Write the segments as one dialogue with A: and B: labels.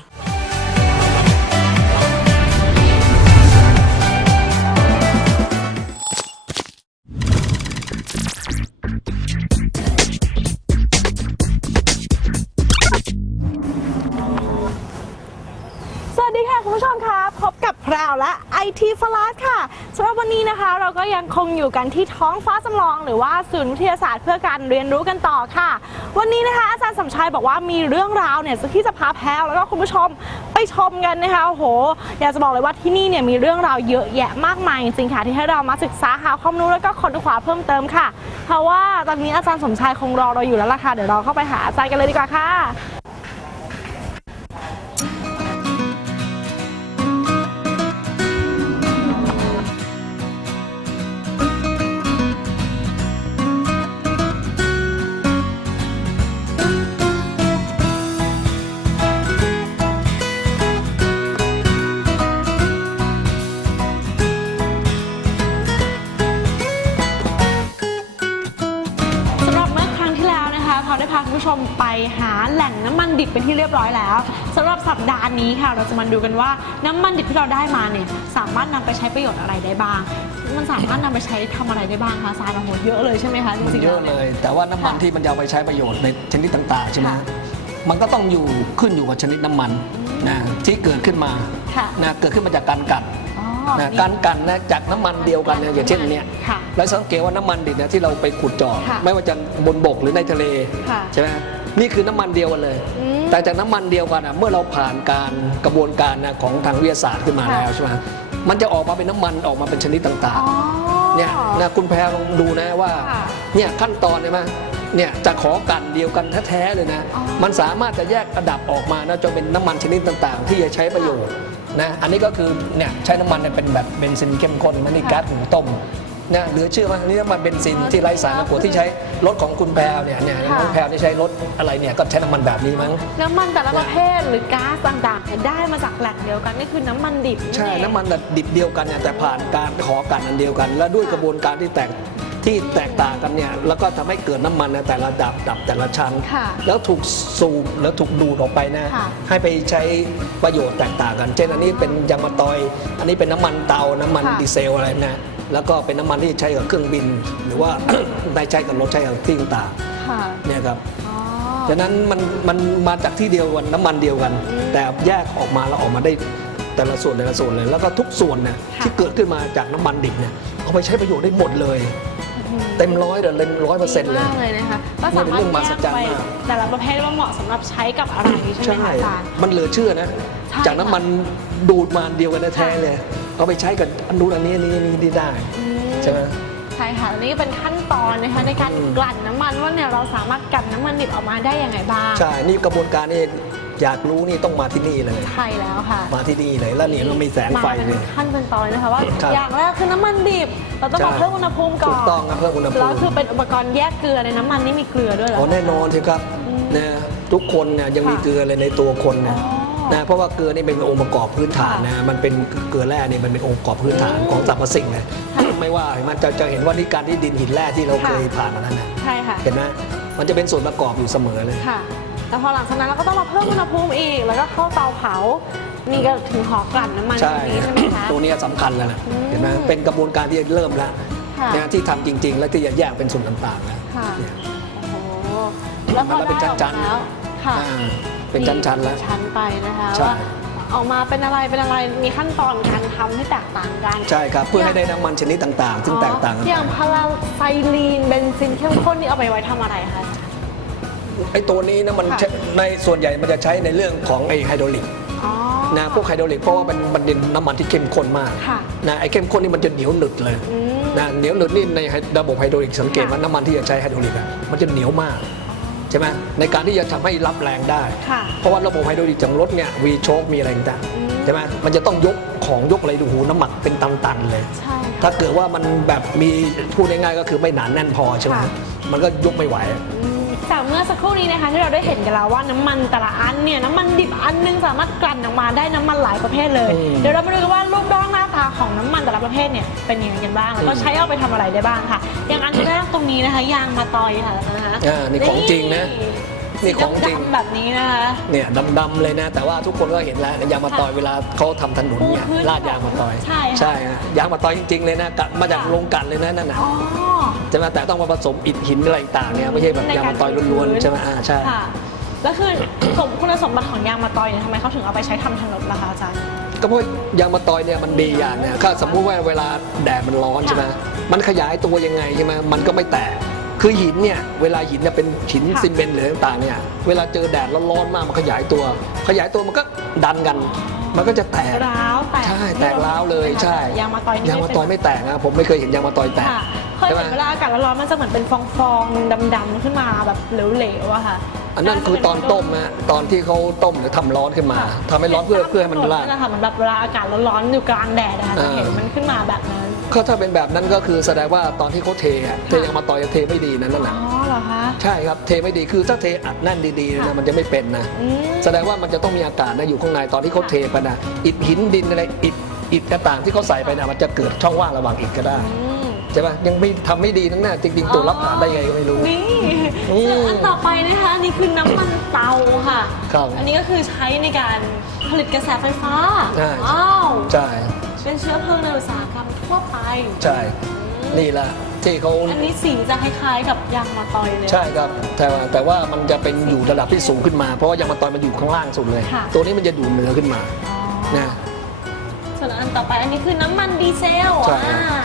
A: Oh! พบกับพราวและ IT f l a s ค่ะสำหรับวันนี้นะคะเราก็ยังคงอยู่กันที่ท้องฟ้าจำลอง หรือว่าศูนย์วิทยาศาสตร์เพื่อการเรียนรู้กันต่อค่ะ วันนี้นะคะ อาจารย์สมชายบอกว่ามีเรื่องราวเนี่ยที่จะพาแพรวแล้วก็คุณผู้ชมไปชมกันนะคะโอ้โห อยากจะบอกเลยว่าที่นี่เนี่ยมีเรื่องราวเยอะแยะมากมายจริงค่ะที่ให้เรามาศึกษาหาความรู้แล้วก็ค้นคว้าเพิ่มเติมค่ะ เพราะว่าตอนนี้อาจารย์สมชายคงรอเราอยู่แล้วล่ะค่ะเดี๋ยวเราเข้าไปหาอาจารย์กันเลยดีกว่าค่ะ หาแหล่งน้ำมันดิบเป็นที่เรียบร้อยแล้วสำหรับสัปดาห์นี้ค่ะ เราจะมาดูกันว่าน้ำมันดิบที่เราได้มาเนี่ยสามารถนำไปใช้ประโยชน์อะไรได้บ้าง มันสามารถนำไปใช้ทำอะไรได้บ้างคะซายโอ้โหเยอะเลยใช่ไหมคะจริงๆ
B: เยอะ
A: แล้ว
B: เล
A: นี่
B: ยแต่ว่าน้ำมันที่มันจะเอาไปใช้ประโยชน์ในชนิดต่างๆใช่ไหม
A: ค่ะ
B: มันก็ต้องอยู่ขึ้นอยู่กับชนิดน้ำมันนะที่เกิดขึ้นมา
A: ค่ะ
B: นะเกิดขึ้นมาจากการกัด
A: อ๋อ
B: นะ
A: นี่
B: การกันนะจากน้ำมันเดียวกันเนี่ยอย่างเช่นเนี้ย
A: ค่ะ
B: แล้วสังเกตว่าน้ำมันดิบเนี่ยที่เราไปขุดเจาะ
A: ค่ะ
B: ไม่ว่าจะบนบกหรือในทะเล
A: ค่ะ
B: ใช่ไหม นี่คือน้ำมันเดียวกันเลย
A: อืม
B: แต่จากน้ำมันเดียวกันอะเมื่อเราผ่านการกระบวนการนะของทางวิทยาศาสตร์ขึ้นมา
A: ค่ะ
B: แล้วใช่ไหมมันจะออกมาเป็นน้ำมันออกมาเป็นชนิดต่าง
A: อ๋อ
B: ๆเนี่ยนะคุณแพรลองดูนะว่า
A: ค่ะ
B: เนี่ยขั้นตอนใช่ไหมเนี่ยจะขอกันเดียวกันแท้ๆเลยนะ
A: อ๋อ
B: มันสามารถจะแยกระดับออกมานะจนเป็นน้ำมันชนิดต่างๆ ที่จะใช้ประโยชน์นะอันนี้ก็คือเนี่ยใช้น้ำมันเนี่ยเป็นแบบเบนซินเข้มข้นนะนี่
A: ค่ะ
B: แก๊สหุงต้ม นะเหลือเชื่อไหมนี่น้ำมันเบนซิน
A: อ๋อ
B: ที่ไร้สารกัวที่ใช้รถของคุณแพรวเนี่ยเนี่ย
A: ค่ะ
B: น้องแพรวนี่ใช้รถอะไรเนี่ยก็ใช้น้ำมันแบบนี้มั้ง
A: น้ำมันแต่ละประเภทหรือก๊าซต่างๆเนี่ยได้มาจากแหล่งเดียวกันนี่คือน้ำมันดิบ
B: ใช่
A: เอง
B: น้ำมันดิบเดียวกันเนี่ยแต่ผ่านการขอกันอันเดียวกัน และด้วยกระบวนการที่แตกที่แตกต่างกันเนี่ยแล้วก็ทำให้เกิดน้ำมันในแต่ละดับดับแต่ละชั้น
A: ค่ะ
B: แล้วถูกสูบแล้วถูกดูดออกไปนะ
A: ค่ะ
B: ให้ไปใช้ประโยชน์แตกต่างกัน เช่นอันนี้เป็นยางมะตอย อันนี้เป็นน้ำมันเตาน้ำมัน
A: ค่ะ
B: ดีเซลอะไรนะ แล้วก็เป็นน้ำมันที่ใช้กับเครื่องบิน หรือว่า ได้ใช้กับรถใช้กับที่ต่าง
A: ค่ะ
B: ๆเนี่ยครับ
A: อ๋อ
B: ฉะนั้นมันมันมาจากที่เดียวกันน้ำมันเดียวกัน
A: อืม
B: แต่แยกออกมาแล้วออกมาได้แต่ละส่วนแต่ละส่วนเลย แล้วก็ทุกส่วนเนี่ย
A: ค่ะ
B: ที่เกิดขึ้นมาจากน้ำมันดิบเนี่ยเอาไปใช้ประโยชน์ได้หมดเลยเต็มร้อยเลยร้อยเปอร์เซ็นต์เลย
A: มากเลยนะคะก็
B: นี่
A: สา
B: เป็น
A: มารถ
B: เรื่องมหั
A: แย
B: ศ
A: ก
B: จรรย์
A: ไป
B: มาก
A: แต่ละประเภทว่าเหมาะสำหรับใช้กับอะไรใช่ไหม
B: ใช่
A: คะอาจารย์
B: มันเหลือเชื่อนะ
A: ใช่
B: จากน้ำมันดูดมาอันเดียวกันแท้ๆเลย เอาไปใช้กับอันนู้นอันนี้อันนี้อันนี้ได้
A: อืม
B: ใช่ไหม
A: ใช่ค่ะอันนี้เป็นขั้นตอนนะคะในการ
B: อืม
A: กลั่นน้ำมันว่าเนี่ยเราสามารถกลั่นน้ำมันดิบออกมาได้ยังไงบ้าง
B: ใช่ นี่กระบวนการนี่อยากรู้นี่ต้องมาที่นี่เลย
A: ใช่แล้วค่ะ
B: มาที่นี่เลยแล้วนี่เรามีแสงไฟ
A: มา
B: เล
A: เป็
B: ย
A: นขั้นเป็นตอนเลยนะคะว่า
B: ครับ
A: อย่างแรกคือน้ำมันดิบ เราต้อง
B: ใช่
A: มาเพิ่มอุณหภูมิก่อน
B: ถูกต้องครับเพิ่มอุณหภูมิ
A: แล้วคือเป็นอุปกรณ์แยกเกลือในน้ำมันนี่มีเกลือด้วยเหรอ
B: อ๋อแน่นอนสิครับ
A: อืม
B: นะทุกคนเนี่ยยังมี
A: ค่ะ
B: เกลือเลยในตัวคนนะ
A: อ๋อ
B: นะเพราะว่าเกลือนี่เป็นองค์ประกอบพื้นฐานนะมันเป็นเกลือแร่เนี่ยมันเป็นองค์ประกอบพื้นฐาน
A: อืม
B: ของสรรพสิ่งเลย
A: ค่ะ
B: ไม่ว่ามันจะจะเห็นว่านี่การที่ดินหินแร่ที่เรา
A: ค่ะ
B: เคยผ่านมานั้นนะ
A: ใช่ค่ะ
B: เห็นไหมมันจะเป็นส่วนประกอบอยู่เสมอเลย
A: ค่ะแต่พอหลังจากนั้นเราก็ต้องมาเพิ่มอุณหภูมิอีก แล้วก็เข้าเตาเผานี่ก็ถึงหอกลั่นน้ำมัน
B: ใช่
A: ตรงนี้ใช่ไหมคะ
B: ตัวเนี้ยสำคัญแล้วนะ
A: อืม
B: เห็นไหมเป็นกระบวนการที่เริ่มแล้ว
A: ค่ะ
B: นะที่ทำจริง ๆ แล้วที่จะแยกเป็นส่วนต่างๆนะ
A: ค่ะ
B: เนี่ย
A: โอ้โหแล้วพอ
B: มันก็
A: ได้
B: เป็น
A: ออก
B: ชั้
A: มาน
B: ๆ
A: แล้ว ค่ะ
B: อ่าเป็นชั้นๆแล้ว
A: ชั้นไปนะคะ
B: ใช่
A: ว่าออกมาเป็นอะไรเป็นอะไรมีขั้นตอนการทำที่แตกต่างกัน
B: ใช่ครับเพื่อให้ได้น้ำมันชนิดต่างๆ ซึ่งแตกต่างกัน
A: อ๋อ
B: ไป
A: อย่างพาราไซลีนเบนซินเข้มข้นนี่เอาไปไว้ทำอะไรคะ
B: ไอ้ตัวนี้นะมัน
A: ค่ะ
B: ใช้ในส่วนใหญ่มันจะใช้ในเรื่องของไอ้ไฮโดรลิก
A: อ๋อ
B: นะพวกไฮโดรลิกเพราะว่ามันมันเป็นน้ำมันที่เข้มข้นมาก
A: ค่ะ
B: นะไอ้เข้มข้นนี่มันจะเหนียวหนึดเลย
A: อืม
B: นะเหนียวหนึดนี่ในระบบไฮโดรลิกสังเกต
A: ค่ะ
B: ว่าน้ำมันที่จะใช้ไฮโดรลิกอะมันจะเหนียวมาก ใช่ไหมในการที่จะทำให้รับแรงได้
A: ค่ะ
B: เพราะว่าระบบไฮโดรลิกจากรถเนี่ยวีโชคมีอะไรต่าง
A: อืม
B: ๆใช่ไหมมันจะต้องยกของยกอะไรดูหูน้ำหนักเป็นตันๆเลย
A: ใช่ค่ะ
B: ถ้าเกิดว่ามันแบบมีพูดง่ายๆก็คือไม่หนานแน่นพอใช่ไหม
A: ค่ะ
B: มันก็ยกไม่ไหว
A: อืมแต่เมื่อสักครู่นี้นะคะที่เราได้เห็นกันแล้วว่าน้ำมันแต่ละอันเนี่ยน้ำมันดิบอันหนึงสามารถกลั่นออกมาได้น้ำมันหลายประเภทเลย
B: อืม
A: เดี๋ยวเรามาดูกันว่ารูปร่างหน้าตาของน้ำมันแต่ละประเภทเนี่ยเป็นยังไงกันบ้างแล้วก็
B: อืม
A: ใช้เอาไปทำอะไรได้บ้างค่ะ อย่างอันแรกตรงนี้นะคะยางมาตอยค่ะนะคะ
B: อ่านี่ของจริงนะนี่ของจริง
A: ดำๆแบบนี้นะคะ
B: เนี่ยดำๆเลยนะ แต่ว่าทุกคนก็เห็นแล้วยางมาตอยเวลาเขาทำถนนเนี่ย
A: ปูพื้น
B: ลาดยางมาตอย
A: ใช่ค่ะ
B: ใช่ฮะยางมาตอยจริงๆเลยนะกะมาจาก
A: ค่ะ
B: โรงกลันเลยนะนั่นน่ะ
A: อ๋อ
B: ใช่ไหมแต่ต้องมาผสมอิฐหินอะไรต่างๆเนี่ยไม่ใช่แบบ
A: ใน
B: ยาง
A: การ
B: มาตอยล้วน
A: ปูพื้น
B: ๆใช่ไหมอ่าใช่
A: ค่ะแล้วคือสมคุณสมบัติของยางมะตอยเนี่ยทำไมเขาถึงเอาไปใช้ทำถนนล่ะคะอาจารย์
B: ก็เพราะยางมาตอยเนี่ยมันดีอย่างเนี่ยถ้าสมมุติว่าเวลาแดดมันร้อนใช่ไหมมันขยายตัวยังไงใช่ไหมมันก็ไม่แตกคือหินเนี่ยเวลาหินเนี่ยเป็นหิน
A: ค่ะ
B: ซีเมนต์หรือต่างๆเนี่ยเวลาเจอแดดร้อนๆมากมันขยายตัว ขยายตัวมันก็ดันกัน มันก็จะแตก
A: ร้าวแตก
B: ใช่แตกร้าวเลยใช่
A: ยางมะตอยนี่
B: ยางมะตอยไม่แตกนะผมไม่เคยเห็นยางมะตอยแตก
A: ค่ะ เคย
B: ใช่ไหม
A: เห็นเวลาอากาศร้อนๆมันจะเหมือนเป็นฟองๆดำๆขึ้นมาแบบเหลวๆอะค่ะ
B: อันนั้นคือตอนต้มนะตอนที่เขาต้มหรือทำร้อนขึ้นมาทำให้ร้อนเพื่อเพื่อให้มันละ
A: นั่นแหละค่ะเหมือนแบบเวลาอากาศร้อนๆอยู่กลางแดดนะคะจะ
B: อ่า
A: เห็นมันขึ้นมาแบบนั้น
B: ก็ถ้าเป็นแบบนั้นก็คือแสดงว่าตอนที่เขาเทอะเทยางมะตอยเทไม่ดีนะนั่น
A: อ๋
B: นะ
A: อเหรอคะ
B: ใช่ครับเทไม่ดีคือถ้าเทอัดแน่นดีๆ
A: ค่ะ
B: นะมันจะไม่เป็นนะ
A: อืม
B: แสดงว่ามันจะต้องมีอากาศนะอยู่ข้างในตอนที่เขา
A: ค่ะ
B: เทไปนะอิฐหินดินอะไรอิฐอิฐกระต่างที่เขาใส่ไปนะมันจะเกิดช่องว่างระหว่างอิฐก็ได้
A: อืม
B: ใช่ปะยังไม่ทำไม่ดีทั้งนั้นจริงๆตัวรับผ่านได้ไงก็ไม่รู้
A: นี่
B: อืม
A: ส่วนอันต่อไปนะคะนี่คือน้ำมันเตาค่ะ
B: ครับ
A: อันนี้ก็คือใช้ในการผลิตกระแสไฟฟ้า
B: ใช่
A: ว้าว
B: ใช่
A: เป็นเชื้อเพลิงในอุตสาหกรรมทั่วไป
B: ใช่นี่แหละที่เขา
A: อันนี้สีจะคล้ายๆ กับยางมะตอยเลย
B: ใช่ครับแต่ว่าแต่ว่ามันจะเป็นอยู่ระดับที่สูงขึ้นมา เพราะว่ายางมะตอยมันอยู่ข้างล่างสุดเลย
A: ค่ะ
B: ตัวนี้มันจะดูดเหนือขึ้นมา
A: อ๋อ
B: นะ
A: ส่วนอันต่อไปอันนี้คือน้ำมันดีเซล
B: ใช่
A: อ่า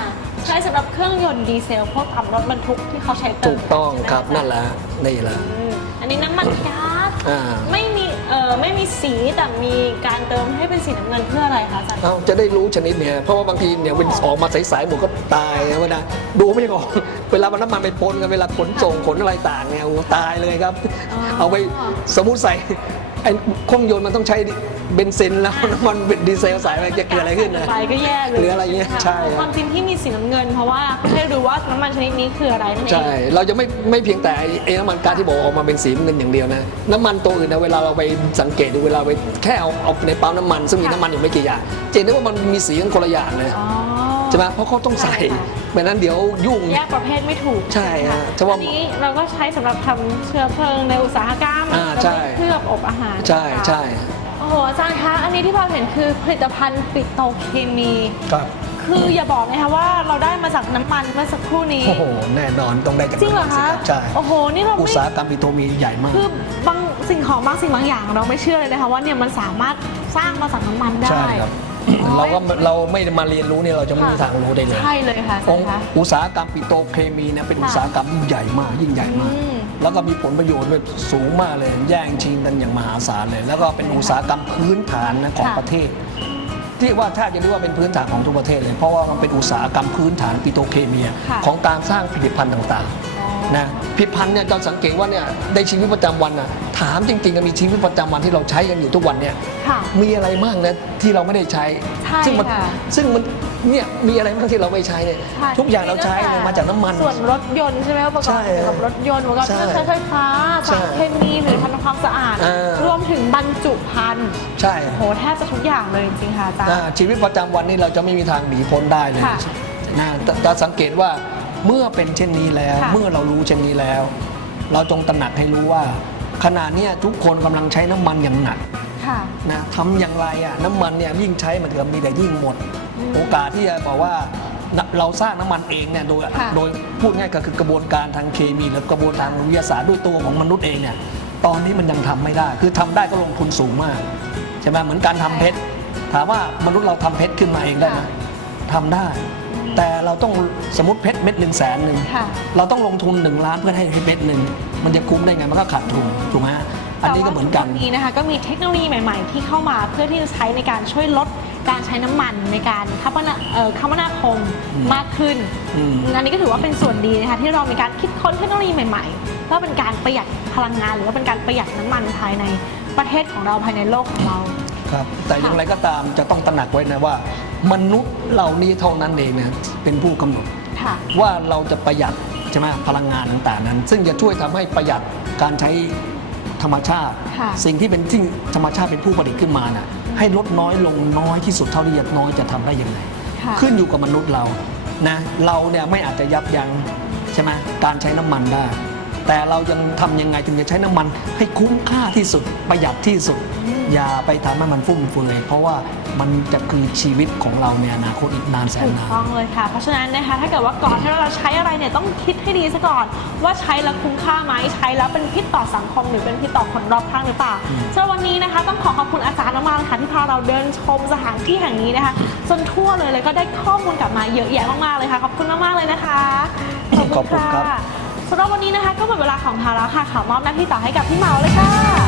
A: ใช้สำหรับเครื่องยนต์ดีเซลพวกขับรถบรรทุกที่เขาใช้เติ
B: ถู
A: ม
B: กต้อง
A: ใช่ไหม
B: ครับ
A: อาจาย์
B: นั่นแหละนี่แหละ
A: อืมอันนี้น้ำมันก๊าซ
B: อ่า
A: ไม่มีเอ่อไม่มีสีแต่มีการเติมให้เป็นสีน้ำเงินเพื่ออะไรคะอาจารย์
B: เอาจะได้รู้ชนิดเนี่ยเพราะว่าบางทีเนี่ยเป็นออกมาใสๆหมดก็ตายนะเวลาดูไม่ออกเวลามันน้ำมันไปปนกันเวลาขนส่งขนอะไรต่างเนี่ยโอ้ตายเลยครับ
A: อ๋อ
B: เอาไปสมมุติใส่ ไอ้เครื่องยนต์มันต้องใช้เบนซินแล้วน้ำมันดีเซลใส่ไปจะเกิดอะไรขึ้นนะ
A: ไปก็แย่เลย
B: หรืออะไรเงี้ยใช่ครับ
A: ความจริงที่มีสีน้ำเงิน เพราะว่าเขาให้ดูว่าน้ำมันชนิดนี้คืออะไรนั่นเอง
B: ใช่ เราจะไม่ไม่เพียงแต่ไอ้ไอ้น้ำมันก๊าซที่บอกออกมาเป็นสีเงินอย่างเดียวนะ น้ำมันตัวอื่นนะเวลาเราไปสังเกตดูเวลาไปแค่เอาเอาในปั๊มน้ำมัน ซึ่งมีน้ำมันอยู่ไม่กี่อย่างจะเห็นได้ว่ามันมีสีกันคนละอย่างเลย
A: อ๋อ
B: ใช่ไหมเพราะเขาต้องใส่
A: ใช่ค่ะ
B: ไม่นั้นเดี๋ยวยุ่ง
A: แยกประเภทไม่ถูก
B: ใช่ฮะ
A: ค่ะ
B: เพราะว่า
A: อันนี้เราก็ใช้สำหรับทำเชื้อเพลิงในอุตสาหกรรม
B: อ่าใช่
A: เคลือบอบอาหาร
B: ใช่ใช่
A: โอ้โหอาจารย์คะ อันนี้ที่เราเห็นคือผลิตภัณฑ์ปิโตรเคมี
B: ครับ
A: คืออย่าบอกนะคะว่าเราได้มาจากน้ำมันเมื่อสักครู่นี้
B: โอ้โหแน่นอนต้องได้จาก
A: จริงเหรอ
B: น้ำมันสิ
A: คะ
B: ครับใช่
A: โอ้โห นี่เรา
B: อุต
A: ไม่
B: สาหกรรมปิโตรมีใหญ่มาก
A: คือบางสิ่งของบางสิ่งบางอย่างเราไม่เชื่อเลยนะคะว่าเนี่ยมันสามารถสร้างมาจากน้ำมันได้
B: ใช่ครับ เราก็เราไม่ได้มาเรียนรู้เนี่ยเราจะไม่มีทางรู้ได้เลย
A: ใช่เลยค่ะอา
B: อ
A: จารงย์
B: ค์
A: คะ
B: อุตสาหกรรมปิโตรเคมีนะเป็น
A: ค่ะ
B: อุตสาหกรรมยิ่งใหญ่มากยิ่งใหญ่มาก
A: อืม
B: แล้วก็มีผลประโยชน์ด้วยสูงมากเลย แย่งชิงกันอย่างมหาศาลเลย แล้วก็เป็นอุตสาหกรรมพื้นฐานนะของ
A: ค่ะ
B: ประเทศ ที่ว่าถ้าจะเรียกว่าเป็นพื้นฐานของทุกประเทศเลย เพราะว่ามันเป็นอุตสาหกรรมพื้นฐานปิโตรเคมี
A: ค่ะ
B: ของการสร้างผลิตภัณฑ์ต่าง
A: อ๋อ
B: ๆ นะผลิตภัณฑ์เนี่ยเราสังเกตว่าเนี่ยในชีวิตประจำวันนะถามจริงๆอะมีชีวิตประจำวันที่เราใช้กันอยู่ทุกวันเนี่ย
A: ค่ะ
B: มีอะไรบ้างนะที่เราไม่ได้ใช้
A: ใช่
B: ซึ่งมั
A: ค่ะ
B: ซึ่งมันเนี่ยมีอะไรบ้างที่เราไม่ใช้เนี่ย
A: ใช่
B: ทุกอย่างเราใช้เนี่ยมาจากน้ำมัน
A: ส่วนรถยนต์ใช่ไหมอุปกรณ์
B: ใช่
A: เกี่ยวกับรถยนต์อุปกรณ์เครื่อง
B: ใช่
A: ใช้ไฟฟ้า
B: ใช่
A: สารเคมีหรือทำความสะอาด
B: อ่าร
A: วมถึงบรรจุภัณฑ์
B: ใช่
A: โหแทบจะทุกอย่างเลยจริงๆค่ะอาจารย์
B: อ่าชีวิตประจำวันนี่เราจะไม่มีทางหนีพ้นได้เลย
A: ค่ะ
B: นะแต่แต่สังเกตว่า เมื่อเป็นเช่นนี้แล้ว
A: ค่ะ
B: เมื่อเรารู้เช่นนี้แล้ว เราจงตระหนักให้รู้ว่า ขณะเนี้ยทุกคนกำลังใช้น้ำมันอย่างหนัก
A: ค่ะ
B: นะทำอย่างไรอะน้ำมันเนี่ยยิ่งใช้มันก็มีแต่ยิ่งหมด
A: อืม
B: โอกาสที่จะบอกว่าน่ะเราสร้างน้ำมันเองเนี่ยโดย
A: ค่ะ
B: โดยพูดง่ายก็คือกระบวนการทางเคมี หรือกระบวนการทางวิทยาศาสตร์ด้วยตัวของมนุษย์เองเนี่ยตอนนี้มันยังทำไม่ได้ คือทำได้ก็ลงทุนสูงมากใช่ไหมเหมือนการทำเพชร ถามว่ามนุษย์เราทำเพชรขึ้นมาเองได้ไหม
A: ค่ะ
B: ทำได้ แต่เราต้องสมมติเพชรเม็ดหนึ่งแสนหนึ่ง
A: ค่ะ
B: เราต้องลงทุนหนึ่งล้านเพื่อให้เม็ดหนึ่งมันจะคุ้มได้ไงมันก็ขาดทุนถูกไหมฮะอันนี้ก็เหมือนกัน
A: แต่ว่าทุวันนี้นะคะก็มีเทคโนโลยีใหม่ ๆ ที่เข้ามาเพื่อที่จะใช้ในการช่วยลดการใช้น้ำมันในการคมนาเอ่อคมนาคม
B: อืม
A: มากขึ้น
B: อืม
A: อันนี้ก็ถือว่าเป็นส่วนดีนะคะที่เรามีการคิดค้นเทคโนโลยีใหม่ๆเพื่อเป็นการประหยัดพลังงาน หรือว่าเป็นการประหยัดน้ำมันภายในประเทศของเราภายในโลกของเรา
B: ครับ แต่อย่างไรก็ตามจะต้องตระหนักไว้นะว่า มนุษย์เหล่านี้เท่านั้นเองเนี่ยเป็นผู้กำหนด
A: ค่ะ
B: ว่าเราจะประหยัดใช่ไหมพลังงานต่างๆนั้น ซึ่งจะช่วยทำให้ประหยัดการใช้ธรรมชาติ
A: ค่ะ
B: สิ่งที่เป็นที่ธรรมชาติเป็นผู้ผลิตขึ้นมาน่ะให้ลดน้อยลงน้อยที่สุดเท่าที่จะน้อยจะทำได้ยังไง
A: ค่ะ
B: ขึ้นอยู่กับมนุษย์เรานะเราเนี่ยไม่อาจจะยับยั้งใช่ไหมการใช้น้ำมันได้ แต่เรายังทำยังไงถึงจะใช้น้ำมันให้คุ้มค่าที่สุดประหยัดที่สุด อย่าไปทำให้มันฟุ่มเฟือยเพราะว่ามันจะคือชีวิตของเราในอนาคตอีกนานแสน
A: ถูก
B: นาน
A: ต้องเลยค่ะ เพราะฉะนั้นนะคะ ถ้าเกิดว่าก่อนที่เราจะใช้อะไรเนี่ยต้องคิดให้ดีซะก่อน ว่าใช้แล้วคุ้มค่าไหมใช้แล้วเป็นพิษต่อสังคมหรือเป็นพิษต่อคนรอบข้างหรือเปล่าสำหรับวันนี้นะคะ ต้องขอขอบคุณอาจารย์มากๆเลยค่ะที่พาเราเดินชมสถานที่แห่งนี้นะคะจนทั่วเลยแล้วก็ได้ข้อมูลกลับมาเยอะแยะมากๆเลยค่ะขอบคุณมากๆเลยนะคะ
B: ขอบคุณครับ
A: สำหรับวันนี้นะคะ ก็หมดเวลาของภาระค่ะขอมอบหน้าที่ต่อให้กับพี่เหมาเลยค่ะ